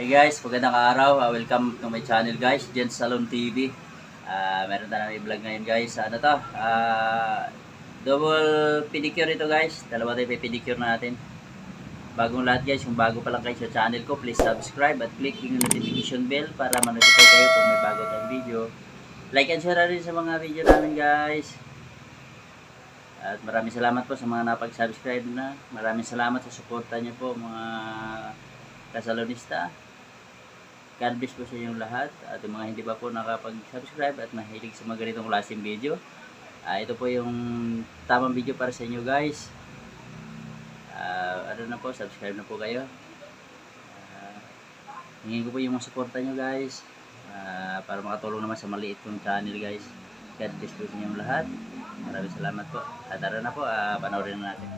Hey guys, magandang araw. Welcome to my channel guys, Jen's Salon TV. Meron tayong i-vlog ngayon guys. Ano to? Double pedicure ito guys. Dalawa tayo pedicure natin. Bagong lahat guys, kung bago pa lang kayo sa channel ko, please subscribe at click yung notification bell para ma-notify kayo kung may bago tayong video. Like and share rin sa mga video namin guys. At maraming salamat po sa mga napag-subscribe na. Maraming salamat sa suporta niyo po mga kasalonista. God bless po sa inyong lahat. At yung mga hindi pa po nakapag-subscribe at mahilig sa mga ganitong klaseng video, ito po yung tamang video para sa inyo guys. Ano na po, subscribe na po kayo. Hingin ko po yung mga suporta nyo guys, para makatulong naman sa maliit kong channel guys. God bless po sa inyong lahat. Maraming salamat po. At tara na po, panoorin na natin.